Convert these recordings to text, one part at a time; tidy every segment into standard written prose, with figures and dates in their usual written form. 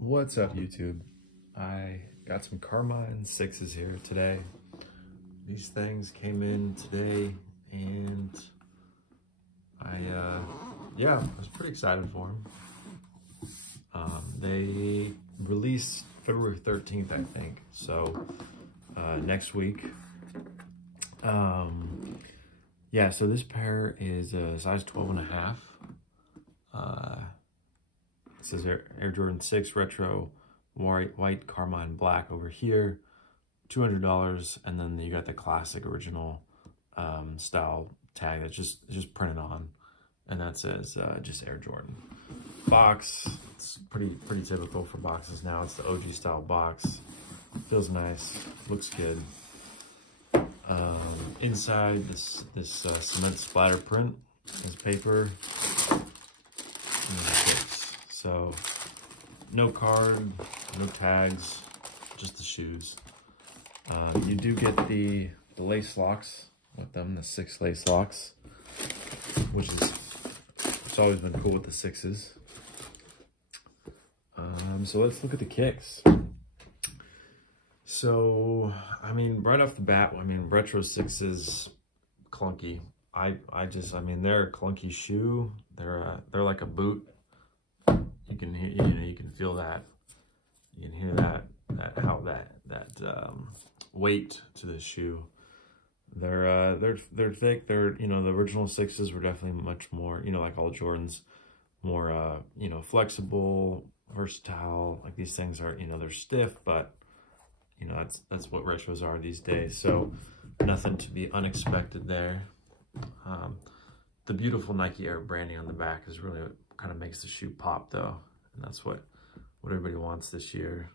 What's up, YouTube? I got some CARMINE 6s here today. These things came in today, and I was pretty excited for them. They released February 13th, I think, so next week. So this pair is a size 12.5. It says Air Jordan 6 Retro white Carmine black over here, $200, and then you got the classic original style tag that's just printed on, and that says just Air Jordan. Box, it's pretty typical for boxes now. It's the OG style box. Feels nice, looks good. Inside this cement splatter print is paper. So no card, no tags, just the shoes. You do get the lace locks with them, the 6 lace locks, which it's always been cool with the 6s. So let's look at the kicks. So, I mean, right off the bat, retro 6s, clunky. I mean, they're a clunky shoe. They're like a boot. You can hear, you can feel that. You can hear that weight to the shoe. They're thick. They're, the original 6s were definitely much more, like all Jordans, more flexible, versatile. Like these things are, they're stiff, but that's what retros are these days. So nothing to be unexpected there. The beautiful Nike Air branding on the back is really what kind of makes the shoe pop, though, and that's what everybody wants this year.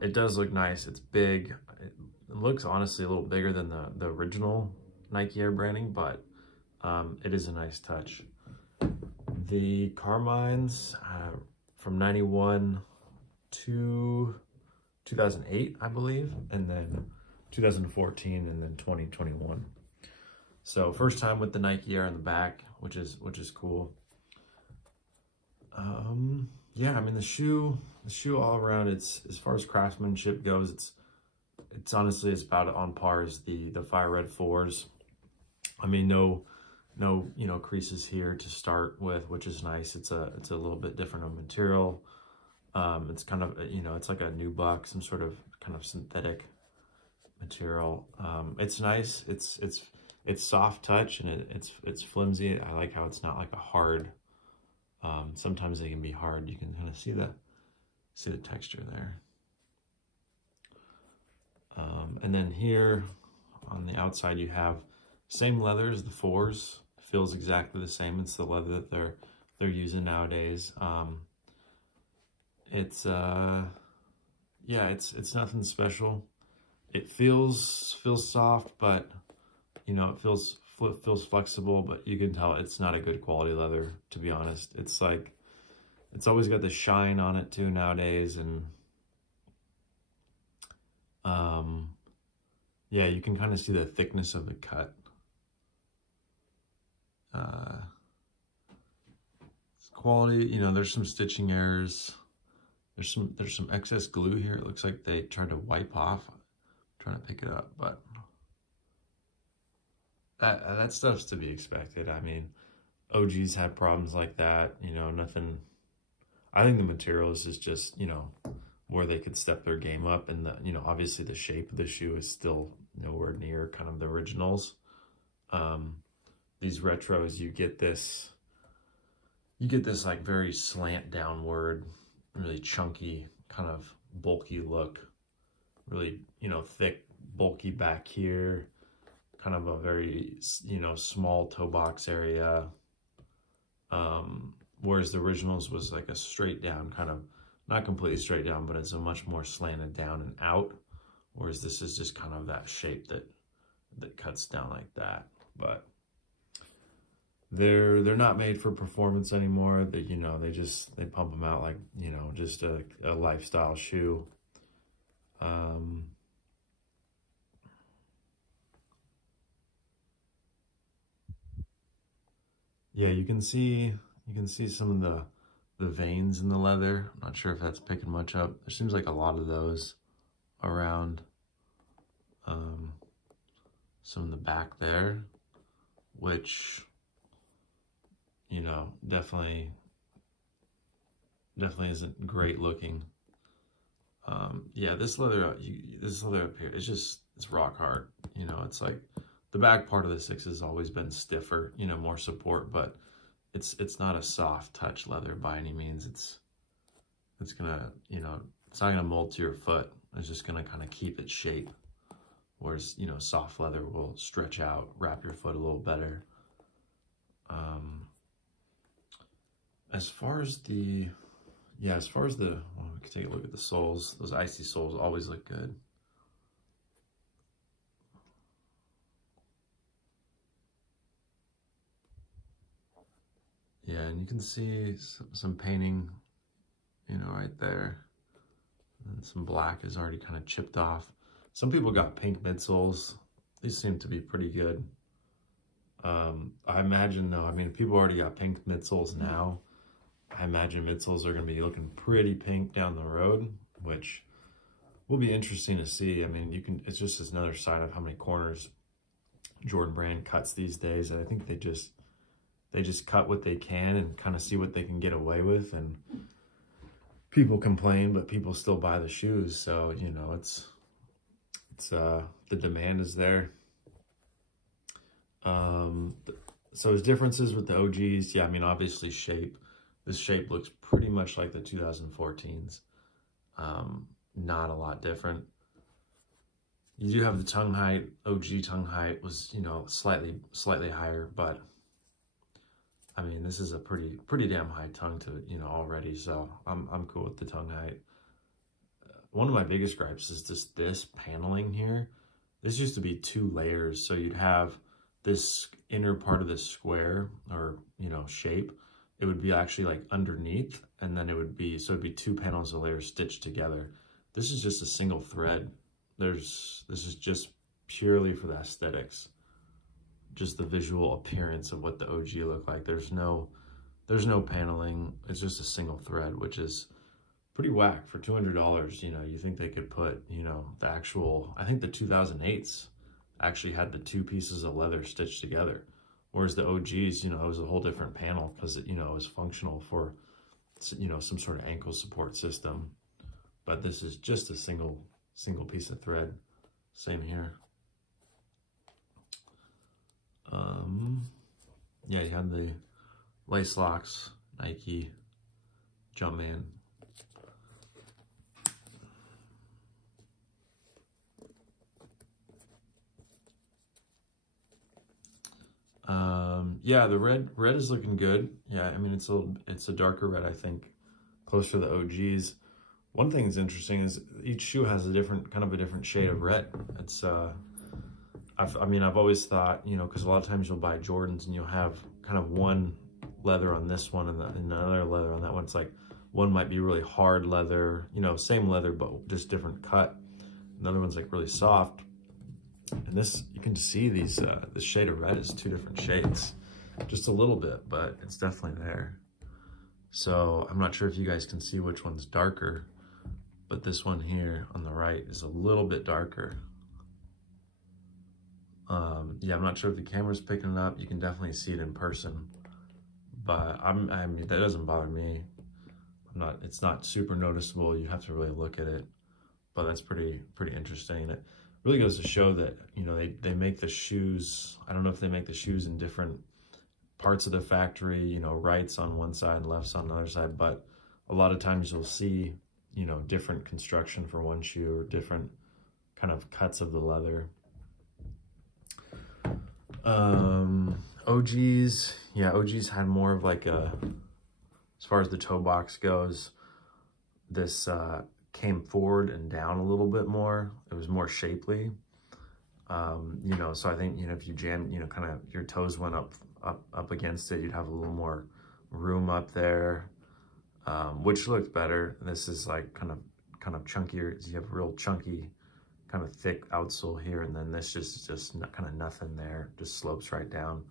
It does look nice. It's big. It looks honestly a little bigger than the original Nike Air branding, but it is a nice touch. The Carmines from 91 to 2008, I believe, and then 2014, and then 2021. So first time with the Nike Air on the back, which is cool. Yeah, I mean, the shoe all around, it's, as far as craftsmanship goes, it's honestly, it's about on par as the Fire Red 4s. I mean, no creases here to start with, which is nice. It's a little bit different of material. It's kind of, it's like a nubuck, some sort of kind of synthetic material. It's nice. It's soft touch, and it's flimsy. I like how it's not like a hard. Sometimes they can be hard. You can kind of see the texture there. And then here on the outside, you have same leather as the 4s. Feels exactly the same. It's the leather that they're using nowadays. It's nothing special. It feels soft, but it feels flexible, but you can tell it's not a good quality leather, to be honest. It's like, it's always got the shine on it too nowadays, and yeah, you can kind of see the thickness of the cut. It's quality, there's some stitching errors. There's some excess glue here. It looks like they tried to wipe off. I'm trying to pick it up, but that stuff's to be expected. I mean, OGs have problems like that, nothing. I think the materials is just, where they could step their game up, and obviously the shape of the shoe is still nowhere near kind of the originals. These retros, you get this like very slant downward, really chunky, kind of bulky look, really, thick, bulky back here, kind of a very, small toe box area. Whereas the originals was like a straight down, kind of, not completely straight down, but it's a much more slanted down and out. Whereas this is just kind of that shape that cuts down like that. But they're not made for performance anymore. They, they pump them out like, just a lifestyle shoe. Yeah, you can see some of the veins in the leather. I'm not sure if that's picking much up. There seems like a lot of those around. Some in the back there, which, you know, definitely isn't great looking. Yeah, this leather up here, it's rock hard. You know, it's like the back part of the 6 has always been stiffer, you know, more support, but it's not a soft touch leather by any means. It's gonna, you know, it's not gonna mold to your foot. It's just gonna kind of keep its shape. Whereas, you know, soft leather will stretch out, wrap your foot a little better. As far as the, well, we can take a look at the soles. Those icy soles always look good. Yeah, and you can see some painting, you know, right there. And some black is already kind of chipped off. Some people got pink midsoles. These seem to be pretty good. I imagine though, I mean, if people already got pink midsoles now, I imagine midsoles are going to be looking pretty pink down the road, which will be interesting to see. I mean, it's just another sign of how many corners Jordan Brand cuts these days. And I think they just cut what they can and kind of see what they can get away with. And people complain, but people still buy the shoes. So, you know, the demand is there. So there's differences with the OGs. Yeah, I mean, obviously shape. This shape looks pretty much like the 2014s. Not a lot different. You do have the tongue height. OG tongue height was, you know, slightly higher, but I mean, this is a pretty damn high tongue to, you know, already. So I'm cool with the tongue height. One of my biggest gripes is just this paneling here. This used to be 2 layers. So you'd have this inner part of this square or, you know, shape. It would be actually like underneath, and then it'd be 2 panels of layers stitched together. This is just a single thread. This is just purely for the aesthetics. Just the visual appearance of what the OG looked like. There's no paneling. It's just a single thread, which is pretty whack for $200. You know, you think they could put, you know, the actual, I think the 2008s actually had the 2 pieces of leather stitched together. Whereas the OGs, you know, it was a whole different panel because, you know, it was functional for, you know, some sort of ankle support system. But this is just a single piece of thread. Same here. Yeah, you have the lace locks, Nike, Jumpman. Yeah, the red is looking good. Yeah, I mean, it's a darker red, I think, closer to the OGs. One thing that's interesting is each shoe has a different shade of red. It's I've always thought, you know, because a lot of times you'll buy Jordans and you'll have kind of one leather on this one and another leather on that one. It's like one might be really hard leather, you know, same leather but just different cut. Another one's like really soft. And this, you can see these, this shade of red is 2 different shades, just a little bit, but it's definitely there. So I'm not sure if you guys can see which one's darker, but this one here on the right is a little bit darker. Yeah, I'm not sure if the camera's picking it up. You can definitely see it in person, but I mean, that doesn't bother me. It's not super noticeable. You have to really look at it, but that's pretty interesting. It really goes to show that, you know, they make the shoes. I don't know if they make the shoes in different parts of the factory, you know, rights on one side and lefts on the other side, but a lot of times you'll see, you know, different construction for one shoe or different kind of cuts of the leather. OGs, yeah, OGs had more of like a, as far as the toe box goes, this came forward and down a little bit more. It was more shapely. You know, so I think, you know, if you jam, you know, kind of your toes went up against it, you'd have a little more room up there, which looked better. This is like kind of chunkier. You have real chunky, kind of thick outsole here, and then this just kind of nothing there, just slopes right down.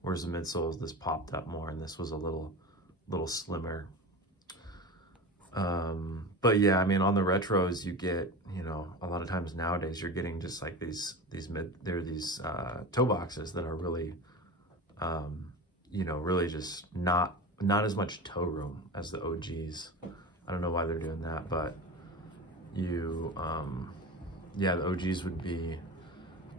Whereas the midsoles, this popped up more, and this was a little slimmer. But yeah, I mean, on the retros, you get, you know, a lot of times nowadays you're getting just like these toe boxes that are really, you know, really just not as much toe room as the OGs. I don't know why they're doing that, but you, yeah, the OGs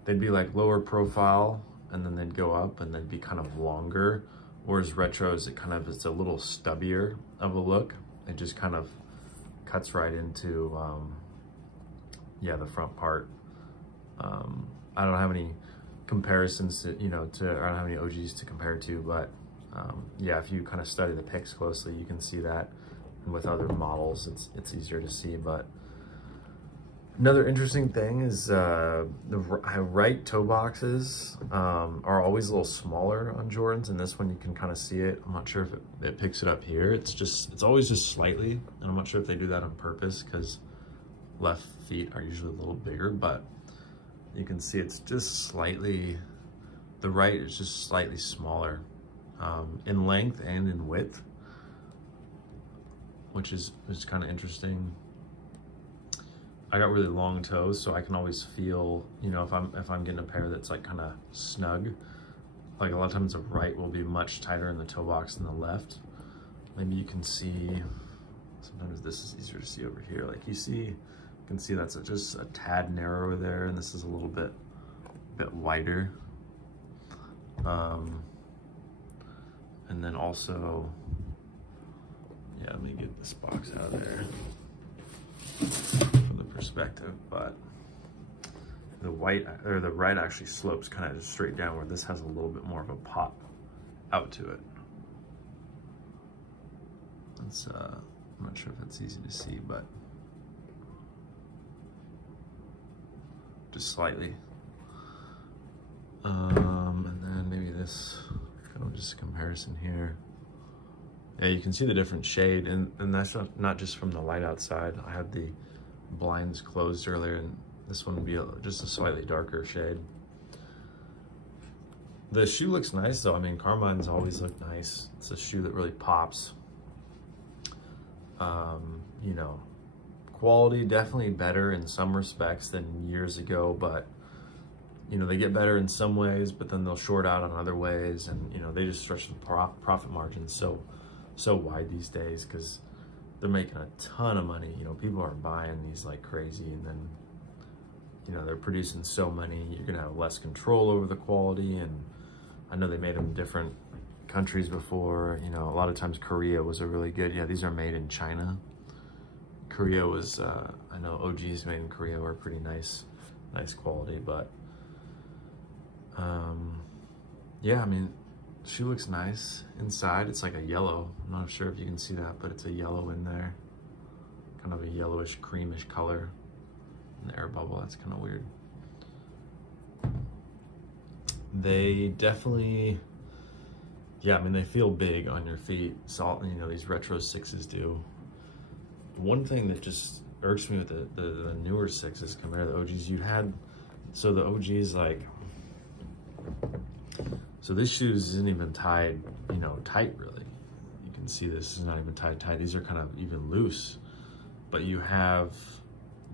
they'd be like lower profile, and then they'd go up and they'd be kind of longer. Whereas retros, it's a little stubbier of a look. It just kind of cuts right into, yeah, the front part. I don't have any comparisons to, you know, I don't have any OGs to compare to, but yeah, if you kind of study the pics closely, you can see that. And with other models, it's easier to see. But another interesting thing is the right toe boxes are always a little smaller on Jordans, and this one you can kind of see it. I'm not sure if it picks it up here. It's always just slightly, and I'm not sure if they do that on purpose because left feet are usually a little bigger, but you can see it's just slightly, the right is just slightly smaller in length and in width, which is kind of interesting. I got really long toes, so I can always feel, you know, if I'm getting a pair that's like kind of snug, like a lot of times the right will be much tighter in the toe box than the left. Maybe you can see, sometimes this is easier to see over here. Like you can see that's just a tad narrower there, and this is a little bit wider. And then also, yeah, let me get this box out of there from the perspective, but the right actually slopes kind of straight down, where this has a little bit more of a pop out to it. It's I'm not sure if it's easy to see, but just slightly. And then maybe this, just a comparison here. Yeah, you can see the different shade, and that's not just from the light outside. I had the blinds closed earlier, and this one would be just a slightly darker shade. The shoe looks nice though. I mean, Carmine's always looked nice. It's a shoe that really pops. You know, quality definitely better in some respects than years ago, but you know, they get better in some ways, but then they'll short out on other ways, and you know, they just stretch the profit margins so wide these days because they're making a ton of money. You know, people are buying these like crazy, and then, you know, they're producing so many, you're gonna have less control over the quality. And I know they made them in different countries before. You know, a lot of times Korea was a really good, yeah, these are made in China. Korea was, I know OGs made in Korea were pretty nice quality, but yeah, I mean, shoe looks nice. Inside, it's like a yellow. I'm not sure if you can see that, but it's a yellow in there. Kind of a yellowish, creamish color in the air bubble. That's kind of weird. They definitely, yeah, I mean, they feel big on your feet. So, you know, these retro 6s do. One thing that just irks me with the newer 6s compared to the OGs, so the OGs, like, so this shoe isn't even tied, you know, tight really. You can see this is not even tied tight. These are kind of even loose, but you have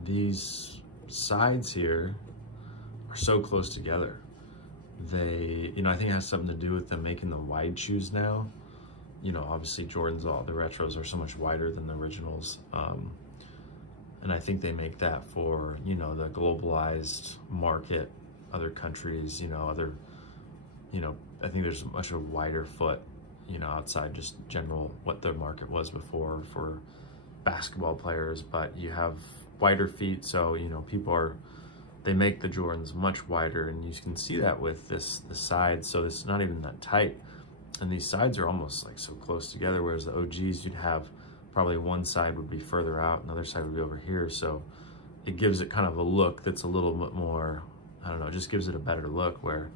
these sides here are so close together. They, you know, I think it has something to do with them making the wide shoes now. You know, obviously Jordan's, all the retros are so much wider than the originals. And I think they make that for, you know, the globalized market, other countries, you know, I think there's much a wider foot, you know, outside just general what the market was before for basketball players, but you have wider feet. So, you know, they make the Jordans much wider, and you can see that with the sides. So it's not even that tight. And these sides are almost like so close together, whereas the OGs, you'd have probably one side would be further out, and the other side would be over here. So it gives it kind of a look that's a little bit more, I don't know, it just gives it a better look where,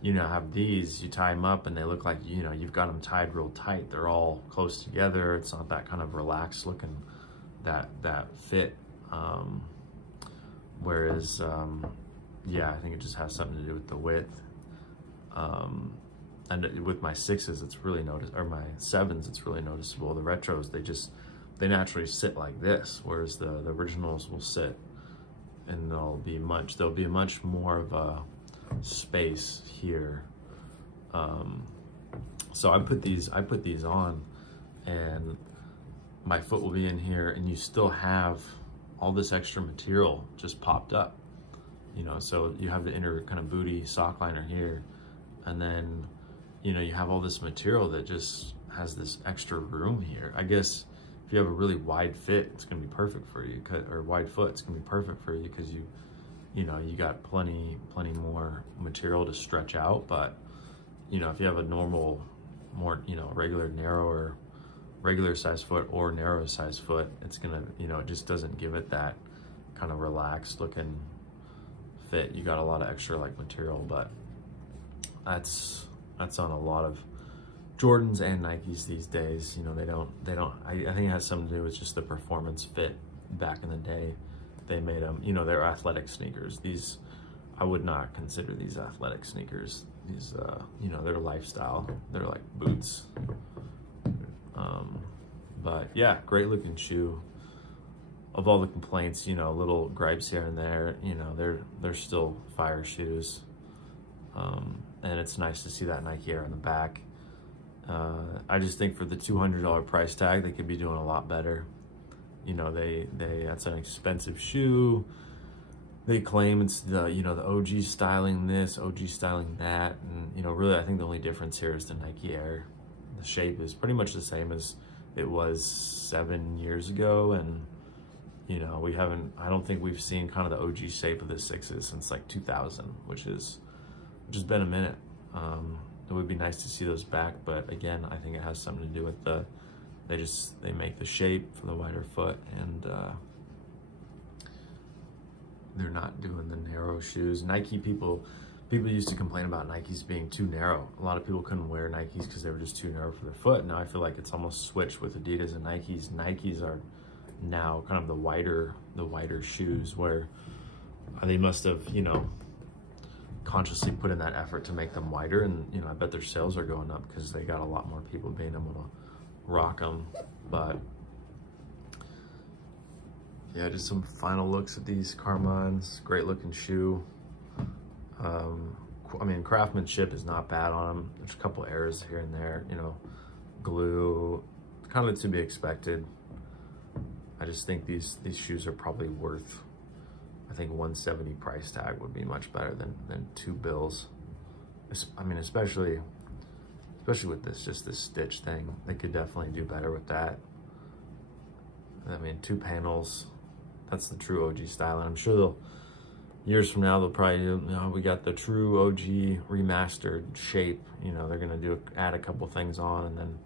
you know, have these, you tie them up and they look like, you know, you've got them tied real tight. They're all close together. It's not that kind of relaxed looking, that fit. Whereas, yeah, I think it just has something to do with the width. And with my 6s, it's really or my 7s, it's really noticeable. The retros, they naturally sit like this, whereas the originals will sit, and there'll be much more of a space here. So I put these on, and my foot will be in here, and you still have all this extra material just popped up, you know. So you have the inner kind of booty sock liner here, and then, you know, you have all this material that just has this extra room here. I guess if you have a really wide fit, it's gonna be perfect for you, or wide foot, it's gonna be perfect for you, because you know, you got plenty more material to stretch out. But, you know, if you have a normal, more, you know, regular size foot or narrow size foot, it's gonna, you know, it just doesn't give it that kind of relaxed looking fit. You got a lot of extra like material, but that's on a lot of Jordans and Nikes these days. You know, they don't, I think it has something to do with just the performance fit. Back in the day, they made them, you know, they're athletic sneakers. These, I would not consider these athletic sneakers. These, you know, they're lifestyle. They're like boots. But yeah, great looking shoe. Of all the complaints, you know, little gripes here and there, you know, they're still fire shoes. And it's nice to see that Nike Air in the back. I just think for the $200 price tag, they could be doing a lot better. You know, that's an expensive shoe. They claim it's the, you know, the OG styling this, OG styling that. And, you know, really, I think the only difference here is the Nike Air. The shape is pretty much the same as it was 7 years ago. And, you know, I don't think we've seen kind of the OG shape of the sixes since like 2000, which has been a minute. It would be nice to see those back, but again, I think it has something to do with they make the shape for the wider foot, and they're not doing the narrow shoes. Nike people used to complain about Nikes being too narrow. A lot of people couldn't wear Nikes because they were just too narrow for their foot. Now I feel like it's almost switched with Adidas and Nikes. Nikes are now kind of the wider shoes, where they must have, you know, consciously put in that effort to make them wider. And, you know, I bet their sales are going up because they got a lot more people being able to rock them. But yeah, just some final looks at these Carmines. Great looking shoe. I mean, craftsmanship is not bad on them. There's a couple errors here and there, you know, glue, kind of to be expected. I just think these shoes are probably worth, I think 170 price tag would be much better than $2 bills. I mean, especially with just this stitch thing, they could definitely do better with that. I mean, 2 panels, that's the true OG style. And I'm sure years from now, they'll probably, you know, we got the true OG remastered shape. You know, they're gonna add a couple things on, and then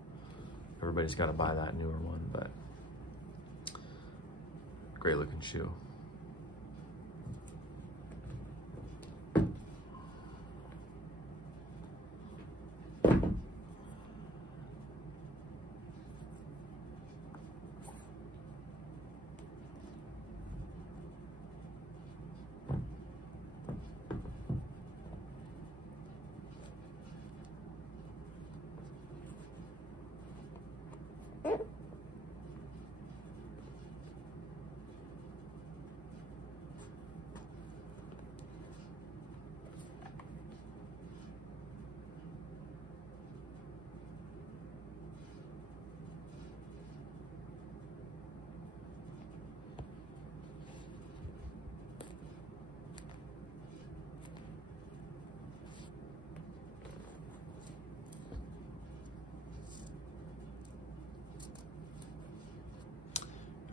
everybody's got to buy that newer one. But great looking shoe.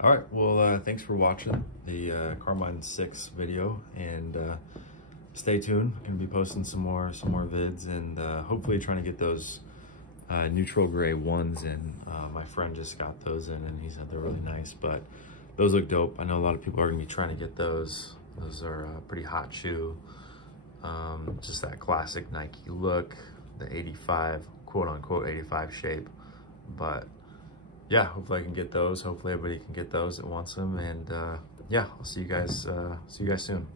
All right, well, thanks for watching the Carmine 6 video, and stay tuned. I'm gonna be posting some more vids, and hopefully trying to get those neutral gray ones in. My friend just got those in, and he said they're really nice, but those look dope. I know a lot of people are gonna be trying to get those. Those are a pretty hot shoe. Just that classic Nike look, the 85, quote unquote 85 shape, but yeah, hopefully I can get those. Hopefully everybody can get those that wants them. And yeah, I'll see you guys soon.